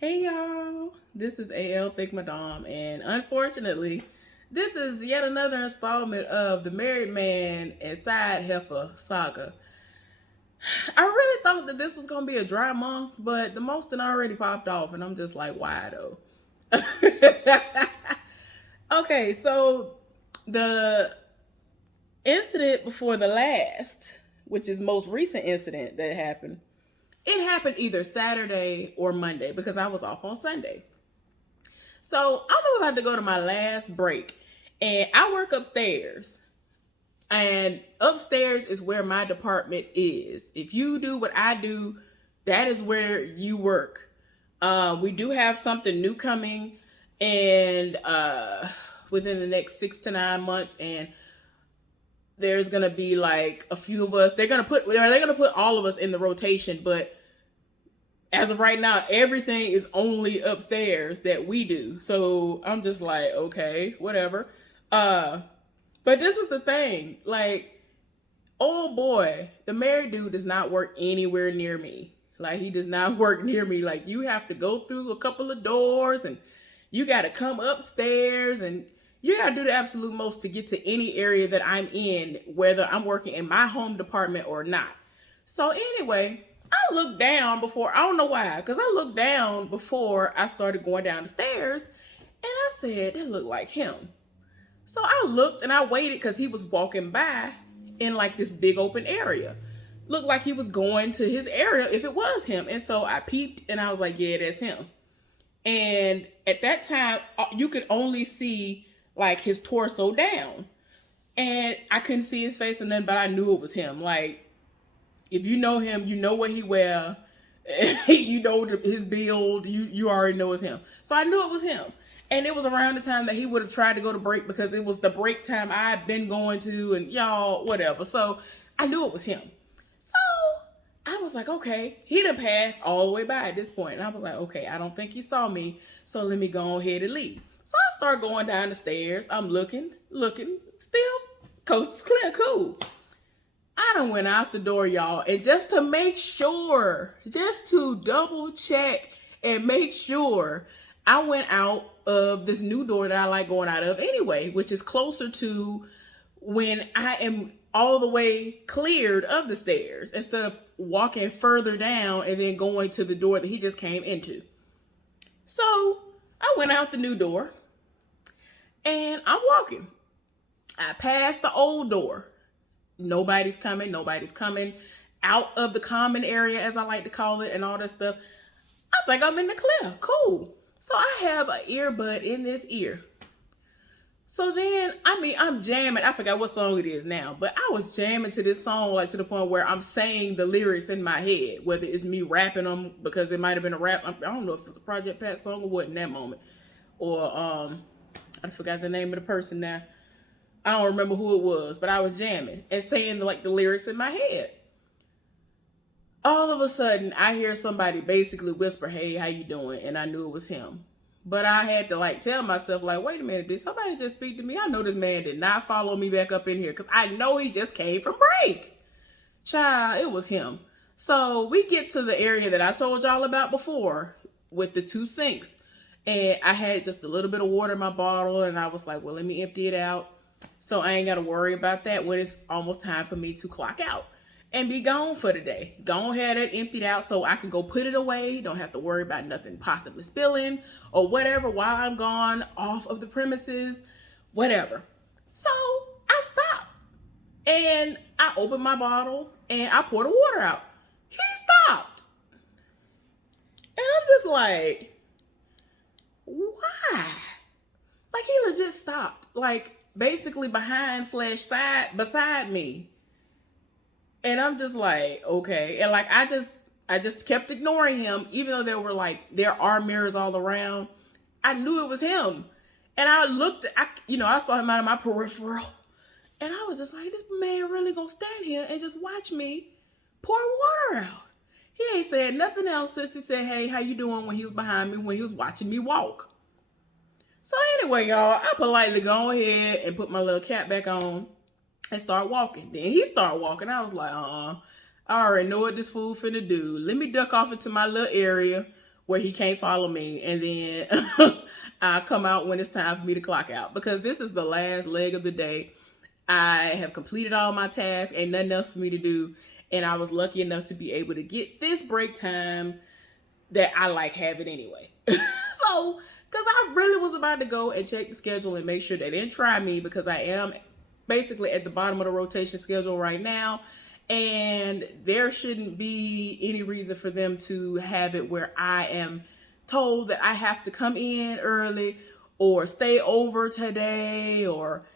Hey y'all, this is AL Thick Madame, and unfortunately, this is yet another installment of the Married Man and Side Heffa Saga. I really thought that this was gonna be a dry month, but the most had already popped off, and I'm just like, why though? Okay, so the incident before the last, which is most recent incident that happened, it happened either Saturday or Monday because I was off on Sunday. So I'm about to go to my last break, and I work upstairs. And upstairs is where my department is. If you do what I do, that is where you work. We do have something new coming, and within the next 6 to 9 months, and there's gonna be like a few of us. They're gonna put all of us in the rotation, but as of right now, everything is only upstairs that we do. So I'm just like, okay, whatever. Uh, but this is the thing, like, oh boy, the married dude does not work anywhere near me. Like, he does not work near me. Like, you have to go through a couple of doors, and you got to come upstairs, and you got to do the absolute most to get to any area that I'm in, whether I'm working in my home department or not. So anyway, I looked down before, I don't know why, because I looked down before I started going down the stairs, and I said, that looked like him. So I looked and I waited because he was walking by in like this big open area. Looked like he was going to his area if it was him. And so I peeped and I was like, yeah, that's him. And at that time, you could only see like his torso down. And I couldn't see his face or nothing, but I knew it was him. Like, if you know him, you know what he wear. You know his build. You already know it's him. So I knew it was him. And it was around the time that he would have tried to go to break because it was the break time I'd been going to and y'all, whatever. So I knew it was him. So I was like, okay, he done passed all the way by at this point. And I was like, okay, I don't think he saw me. So let me go ahead and leave. So I start going down the stairs. I'm looking, still coast is clear, cool. I done went out the door, y'all. And just to make sure, just to double check and make sure, I went out of this new door that I like going out of anyway, which is closer to when I am all the way cleared of the stairs instead of walking further down and then going to the door that he just came into. So I went out the new door and I'm walking. I passed the old door. Nobody's coming out of the common area, as I like to call it, and all that stuff. I think I'm in the clear. Cool. So I have an earbud in this ear. So then, I'm jamming. I forgot what song it is now, but I was jamming to this song, like to the point where I'm saying the lyrics in my head, whether it's me rapping them because it might have been a rap. I don't know if it was a Project Pat song or what in that moment, or I forgot the name of the person now. I don't remember who it was, but I was jamming and saying like the lyrics in my head. All of a sudden, I hear somebody basically whisper, "Hey, how you doing?" And I knew it was him. But I had to like tell myself, like, wait a minute, did somebody just speak to me? I know this man did not follow me back up in here because I know he just came from break. Child, it was him. So we get to the area that I told y'all about before with the two sinks. And I had just a little bit of water in my bottle, and I was like, well, let me empty it out. So I ain't got to worry about that when it's almost time for me to clock out and be gone for the day. Go ahead and empty it out so I can go put it away. Don't have to worry about nothing possibly spilling or whatever while I'm gone off of the premises, whatever. So I stopped and I opened my bottle and I poured the water out. He stopped. And I'm just like, why? Like, he legit stopped. Like, basically behind slash side beside me. And I'm just like, okay. And like I just kept ignoring him, even though there are mirrors all around. I knew it was him. And I looked, I saw him out of my peripheral. And I was just like, this man really gonna stand here and just watch me pour water out. He ain't said nothing else since he said, hey, how you doing, when he was behind me, when he was watching me walk. So anyway, y'all, I politely go ahead and put my little cap back on and start walking. Then he started walking. I was like, I already know what this fool finna do. Let me duck off into my little area where he can't follow me, and then I come out when it's time for me to clock out, because this is the last leg of the day. I have completed all my tasks, ain't nothing else for me to do, and I was lucky enough to be able to get this break time that I like having anyway. So, because I really was about to go and check the schedule and make sure they didn't try me, because I am basically at the bottom of the rotation schedule right now, and there shouldn't be any reason for them to have it where I am told that I have to come in early or stay over today or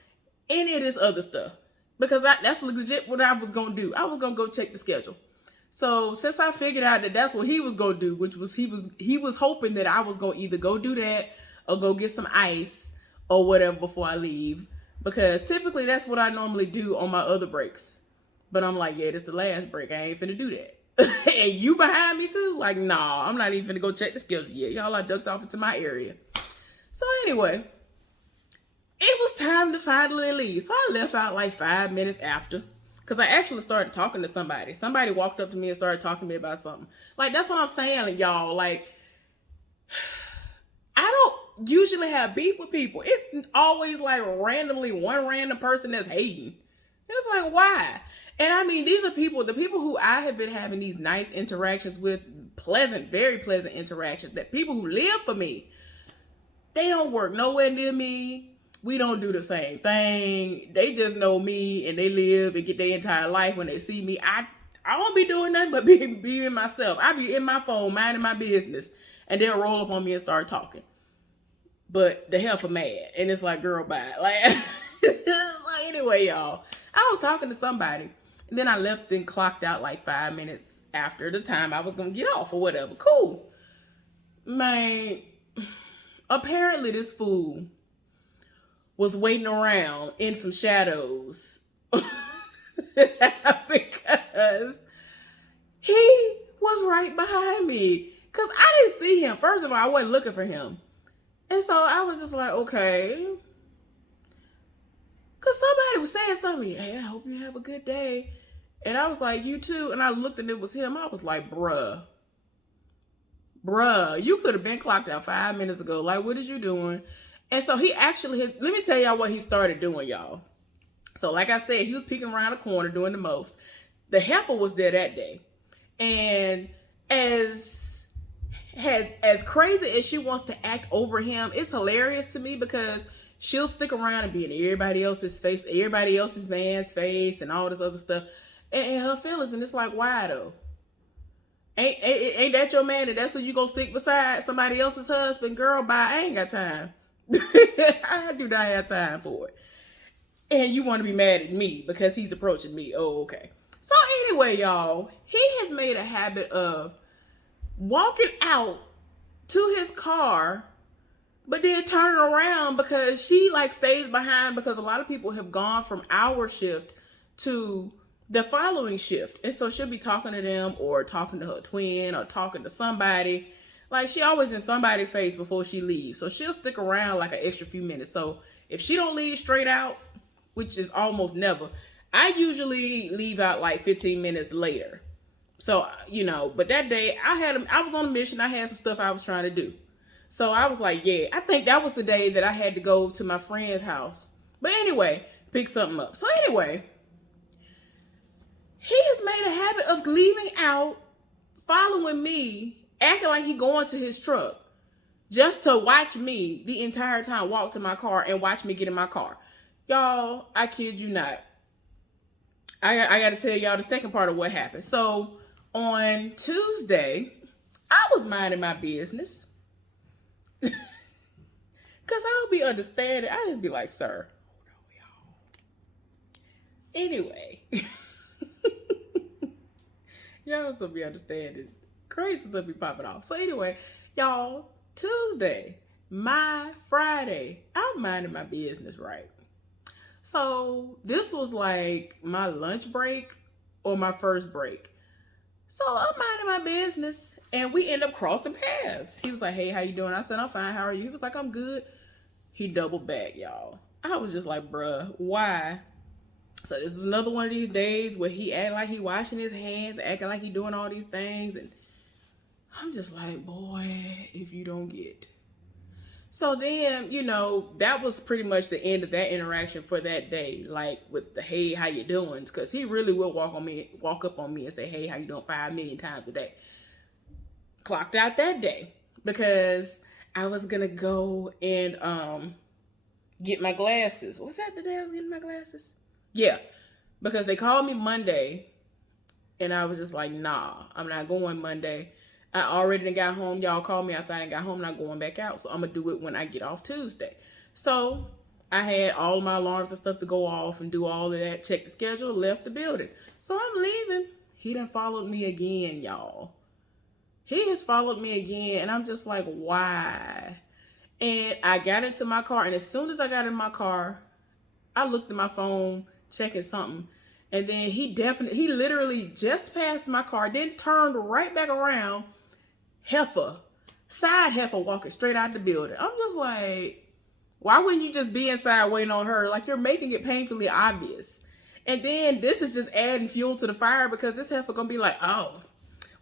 any of this other stuff, because that's legit what I was going to do. I was going to go check the schedule. So since I figured out that that's what he was going to do, which was he was hoping that I was going to either go do that or go get some ice or whatever before I leave, because typically that's what I normally do on my other breaks. But I'm like, yeah, this the last break. I ain't finna do that. And you behind me too? Like, nah, I'm not even finna go check the schedule yet. Y'all are ducked off into my area. So anyway, it was time to finally leave. So I left out like 5 minutes after, because I actually started talking to somebody. Somebody walked up to me and started talking to me about something. Like, that's what I'm saying, y'all. Like, I don't usually have beef with people. It's always like randomly one random person that's hating. And it's like, why? And I mean, these are people, the people who I have been having these nice interactions with, pleasant, very pleasant interactions, that people who live for me, they don't work nowhere near me. We don't do the same thing. They just know me and they live and get their entire life. When they see me, I won't be doing nothing but being myself. I be in my phone, minding my business, and they'll roll up on me and start talking. But the Heffa mad, and it's like, girl, bye. Like, anyway, y'all, I was talking to somebody, and then I left and clocked out like 5 minutes after the time I was gonna get off or whatever. Cool, man. Apparently, this fool was waiting around in some shadows because he was right behind me. Because I didn't see him. First of all, I wasn't looking for him. And so I was just like, okay. Because somebody was saying something. Hey, I hope you have a good day. And I was like, you too. And I looked and it was him. I was like, bruh, you could have been clocked out 5 minutes ago. Like, what is you doing? And so he actually let me tell y'all what he started doing, y'all. So like I said, he was peeking around the corner doing the most. The Heffa was there that day. And as crazy as she wants to act over him, it's hilarious to me, because she'll stick around and be in everybody else's face, everybody else's man's face and all this other stuff. And her feelings. And it's like, why though? Ain't that your man, and that's who you gonna stick beside somebody else's husband? Girl, bye. I ain't got time. I do not have time for it. And you want to be mad at me because he's approaching me. Oh, okay. So anyway, y'all, he has made a habit of walking out to his car, but then turning around, because she like stays behind, because a lot of people have gone from our shift to the following shift. And so she'll be talking to them or talking to her twin or talking to somebody. Like, she always in somebody's face before she leaves. So she'll stick around like an extra few minutes. So if she don't leave straight out, which is almost never, I usually leave out like 15 minutes later. So, you know, but that day I was on a mission. I had some stuff I was trying to do. So I was like, yeah, I think that was the day that I had to go to my friend's house. But anyway, pick something up. So anyway, he has made a habit of leaving out, following me, acting like he going to his truck just to watch me the entire time walk to my car and watch me get in my car. Y'all, I kid you not. I got to tell y'all the second part of what happened. So on Tuesday, I was minding my business. Because I'll be understanding. I just be like, sir. Anyway. Y'all still be understanding. Crazy stuff be popping off. So anyway, y'all, Tuesday, my Friday, I'm minding my business, right? So this was like my lunch break or my first break. So I'm minding my business and we end up crossing paths. He was like, hey, how you doing? I said, I'm fine. How are you? He was like, I'm good. He doubled back, y'all. I was just like, bruh, why? So this is another one of these days where he act like he washing his hands, acting like he doing all these things. And I'm just like, boy, if you don't get. So then, that was pretty much the end of that interaction for that day. Like with the hey, how you doing? Because he really will walk up on me and say, hey, how you doing 5 million times a day. Clocked out that day because I was gonna go and get my glasses. Was that the day I was getting my glasses? Yeah. Because they called me Monday and I was just like, nah, I'm not going Monday. I already got home. Y'all called me. I thought I got home, not going back out. So I'm going to do it when I get off Tuesday. So I had all my alarms and stuff to go off and do all of that, check the schedule, left the building. So I'm leaving. He done followed me again, y'all. He has followed me again. And I'm just like, why? And I got into my car. And as soon as I got in my car, I looked at my phone, checking something. And then he literally just passed my car, then turned right back around. Heffa, side Heffa walking straight out the building. I'm just like, why wouldn't you just be inside waiting on her? Like, you're making it painfully obvious. And then this is just adding fuel to the fire because this Heffa gonna be like, oh,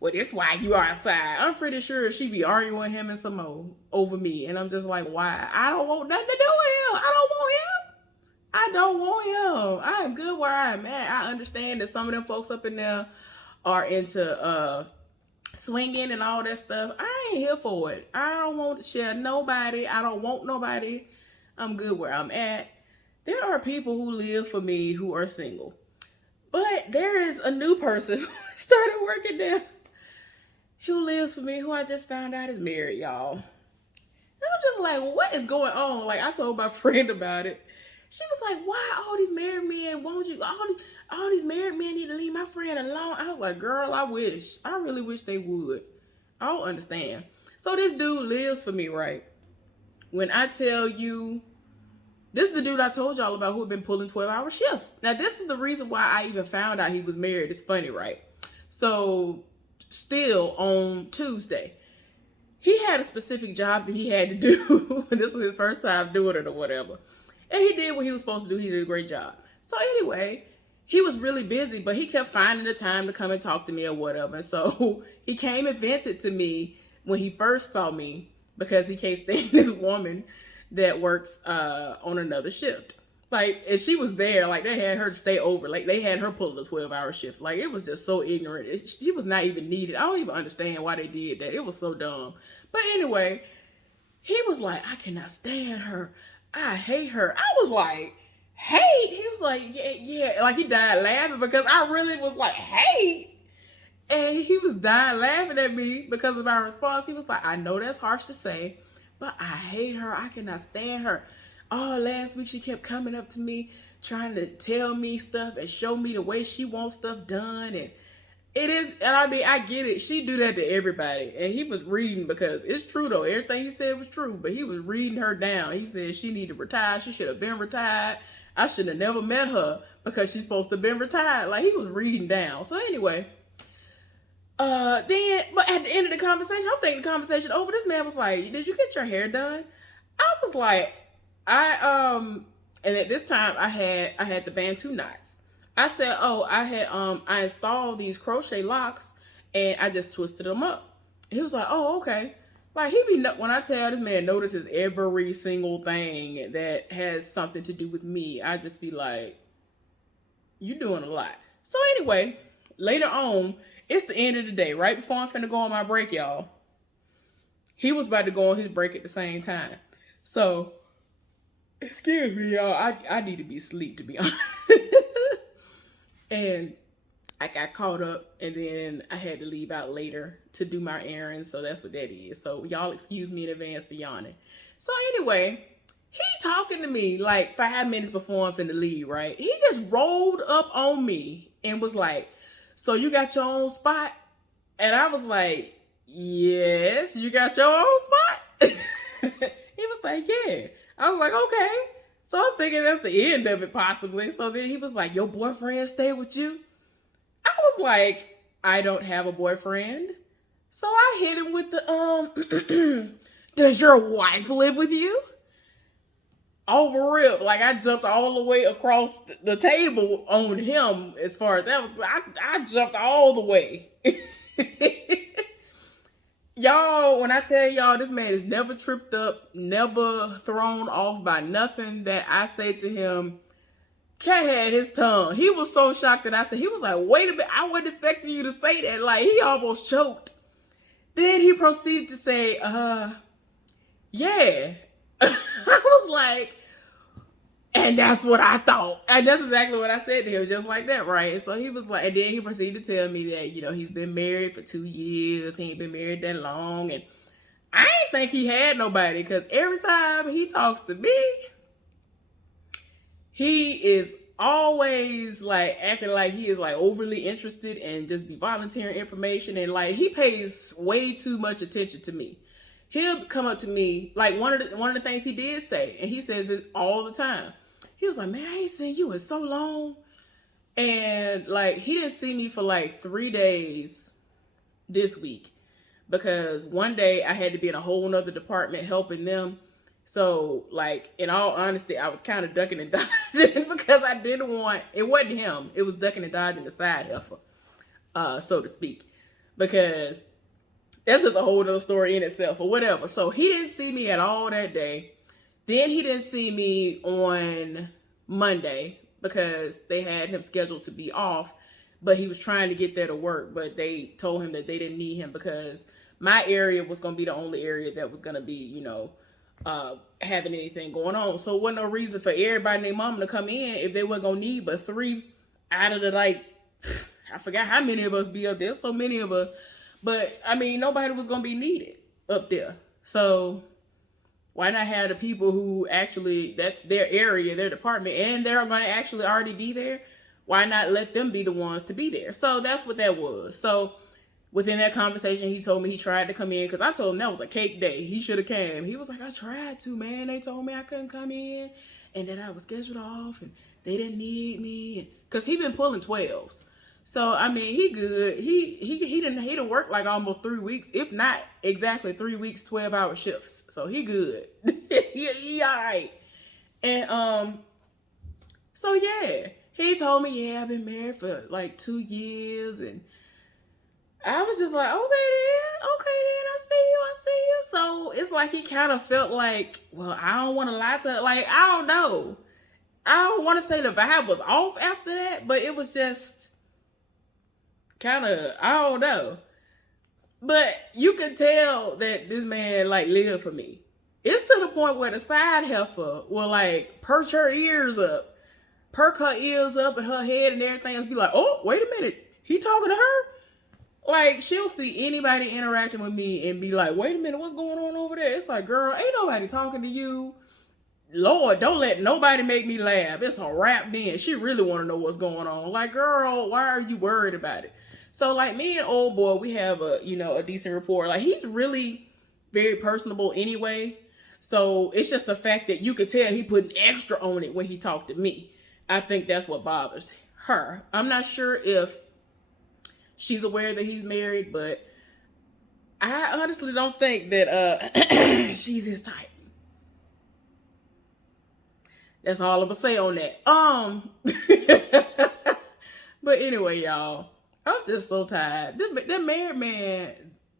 well, that's why you are outside. I'm pretty sure she be arguing with him and some more over me. And I'm just like, why? I don't want nothing to do with him. I don't want him. I am good where I am at. I understand that some of them folks up in there are into swinging and all that stuff. I ain't here for it. I don't want to share nobody. I don't want nobody. I'm good where I'm at. There are people who live for me who are single. But there is a new person who started working there who lives for me, who I just found out is married, y'all. And I'm just like, what is going on? Like, I told my friend about it. She was like, why all these married men won't you? All these married men need to leave my friend alone. I was like, girl, I really wish they would. I don't understand. So this dude lives for me, right? When I tell you, this is the dude I told y'all about who had been pulling 12-hour shifts. Now, this is the reason why I even found out he was married. It's funny, right? So still on Tuesday, he had a specific job that he had to do. This was his first time doing it or whatever. And he did what he was supposed to do. He did a great job. So anyway, he was really busy, but he kept finding the time to come and talk to me or whatever. And so he came and vented to me when he first saw me because he can't stand this woman that works on another shift. Like, and she was there. Like, they had her stay over. Like, they had her pull a 12-hour shift. Like, it was just so ignorant. She was not even needed. I don't even understand why they did that. It was so dumb. But anyway, he was like, I cannot stand her. I hate her. I was like, hate? He was like, yeah. Like, he died laughing because I really was like, hate? And he was dying laughing at me because of my response. He was like, I know that's harsh to say, but I hate her. I cannot stand her. Oh, last week she kept coming up to me, trying to tell me stuff and show me the way she wants stuff done. And it is, and I mean, I get it. She do that to everybody. And he was reading, because it's true though. Everything he said was true, but he was reading her down. He said she needed to retire. She should have been retired. I should have never met her because she's supposed to have been retired. Like, he was reading down. So anyway, but at the end of the conversation, I'm thinking the conversation over. This man was like, did you get your hair done? I was like, and at this time I had the Bantu knots. I said, oh, I installed these crochet locks and I just twisted them up. He was like, oh, okay. Like, when I tell this man notices every single thing that has something to do with me, I just be like, you doing a lot. So anyway, later on, it's the end of the day, right before I'm finna go on my break, y'all. He was about to go on his break at the same time. So, excuse me, y'all. I need to be asleep, to be honest. And I got caught up, and then I had to leave out later to do my errands. So that's what that is. So y'all excuse me in advance for yawning. So anyway, he talking to me like 5 minutes before I'm finna leave, right? He just rolled up on me and was like, so you got your own spot? And I was like, yes, you got your own spot? He was like, yeah. I was like, okay. So I'm thinking that's the end of it, possibly. So then he was like, your boyfriend stay with you? I was like, I don't have a boyfriend. So I hit him with the, does your wife live with you? Over rip. Like, I jumped all the way across the table on him as far as that was. I jumped all the way. Y'all, when I tell y'all this man is never tripped up, never thrown off by nothing that I say to him, Cat had his tongue. He was so shocked that I said, he was like, wait a minute, I wasn't expecting you to say that. Like, he almost choked. Then he proceeded to say, yeah. I was like, and that's what I thought. And that's exactly what I said to him, just like that, right? So he was like, and then he proceeded to tell me that, he's been married for 2 years. He ain't been married that long. And I ain't think he had nobody, because every time he talks to me, he is always like acting like he is like overly interested and just be volunteering information, and like he pays way too much attention to me. He'll come up to me, like one of the things he did say, and he says it all the time. He was like, man, I ain't seen you in so long. And like he didn't see me for like 3 days this week, because one day I had to be in a whole nother department helping them. So, like, in all honesty, I was kind of ducking and dodging because I didn't want, it wasn't him. It was ducking and dodging the side Heffa, so to speak, because that's just a whole other story in itself or whatever. So he didn't see me at all that day. Then he didn't see me on Monday because they had him scheduled to be off, but he was trying to get there to work, but they told him that they didn't need him because my area was going to be the only area that was going to be, having anything going on. So it wasn't no reason for everybody and their mama to come in if they weren't gonna need but 3 out of the, like, I forgot how many of us be up there, so many of us, but I mean nobody was gonna be needed up there. So why not have the people who actually, that's their area, their department, and they're gonna actually already be there? Why not let them be the ones to be there? So that's what that was. So within that conversation, he told me he tried to come in, because I told him that was a cake day. He should have came. He was like, I tried to, man. They told me I couldn't come in and that I was scheduled off and they didn't need me. Because he been pulling 12s. So, I mean, he good. He didn't work like almost 3 weeks, if not exactly 3 weeks, 12-hour shifts. So he good. he all right. And, so yeah, he told me, yeah, I've been married for like 2 years, and I was just like, okay then, I see you. So it's like he kind of felt like, well, I don't want to lie to her. Like, I don't know. I don't want to say the vibe was off after that, but it was just kind of, I don't know. But you could tell that this man like lived for me. It's to the point where the side heifer will like perk her ears up and her head and everything else, be like, oh, wait a minute, he talking to her? Like, she'll see anybody interacting with me and be like, wait a minute, what's going on over there? It's like, girl, ain't nobody talking to you. Lord, don't let nobody make me laugh. It's a rap then. She really want to know what's going on. Like, girl, why are you worried about it? So, like, me and old boy, we have a decent rapport. Like, he's really very personable anyway. So, it's just the fact that you could tell he putting extra on it when he talked to me. I think that's what bothers her. I'm not sure if she's aware that he's married, but I honestly don't think that she's his type. That's all I'm gonna say on that. But anyway, y'all, I'm just so tired. That married man,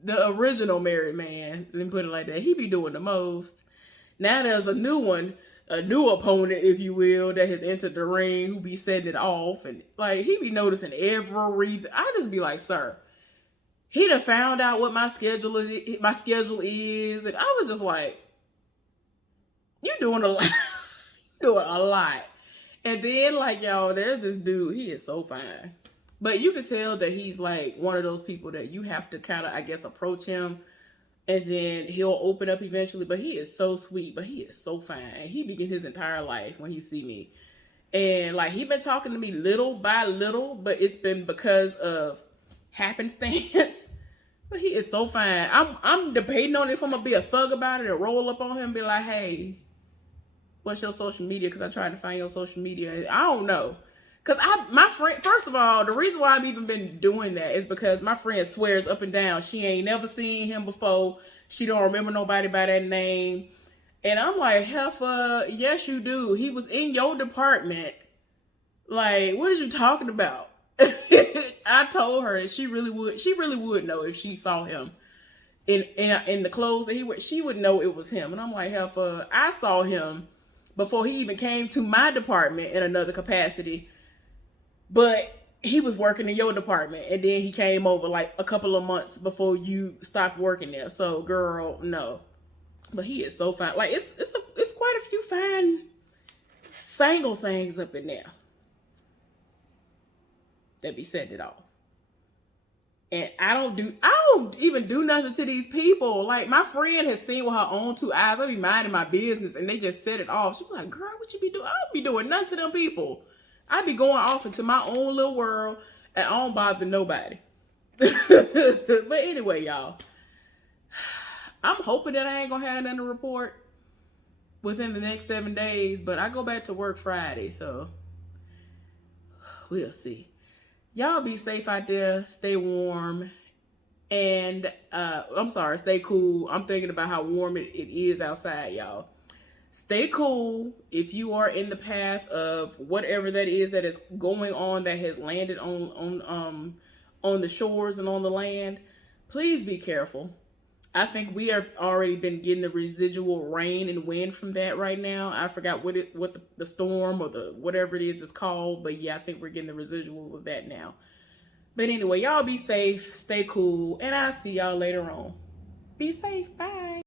the original married man, let me put it like that, he be doing the most. Now there's a new one, a new opponent, if you will, that has entered the ring, who be setting it off, and like he be noticing everything. I just be like, sir, he done found out what my schedule is, and I was just like, you're doing a lot. Doing a lot. And then, like, y'all, there's this dude, he is so fine, but you can tell that he's like one of those people that you have to kind of, I guess, approach him, and then he'll open up eventually. But he is so sweet, but he is so fine, and he begin his entire life when he see me. And like, he been talking to me little by little, but it's been because of happenstance. But he is so fine. I'm debating on if I'm gonna be a thug about it and roll up on him and be like, hey, what's your social media? Because I tried to find your social media. I don't know. Because my friend, first of all, the reason why I've even been doing that is because my friend swears up and down she ain't never seen him before. She don't remember nobody by that name. And I'm like, Heffa, yes you do. He was in your department. Like, what are you talking about? I told her that she really would know if she saw him in the clothes that he would, she would know it was him. And I'm like, Heffa, I saw him before he even came to my department in another capacity, but he was working in your department, and then he came over like a couple of months before you stopped working there. So, girl, no. But he is so fine. Like it's quite a few fine single things up in there that be setting it off. And I don't even do nothing to these people. Like, my friend has seen with her own two eyes. I be minding my business, and they just set it off. She be like, girl, what you be doing? I don't be doing nothing to them people. I be going off into my own little world, and I don't bother nobody. But anyway, y'all, I'm hoping that I ain't gonna have nothing to report within the next 7 days, but I go back to work Friday, so we'll see. Y'all be safe out there, stay warm, and stay cool. I'm thinking about how warm it is outside, y'all. Stay cool. If you are in the path of whatever that is going on, that has landed on the shores and on the land, please be careful. I think we have already been getting the residual rain and wind from that right now. I forgot what the storm or the whatever it is called, but yeah, I think we're getting the residuals of that now. But anyway, y'all be safe, stay cool, and I'll see y'all later on. Be safe. Bye.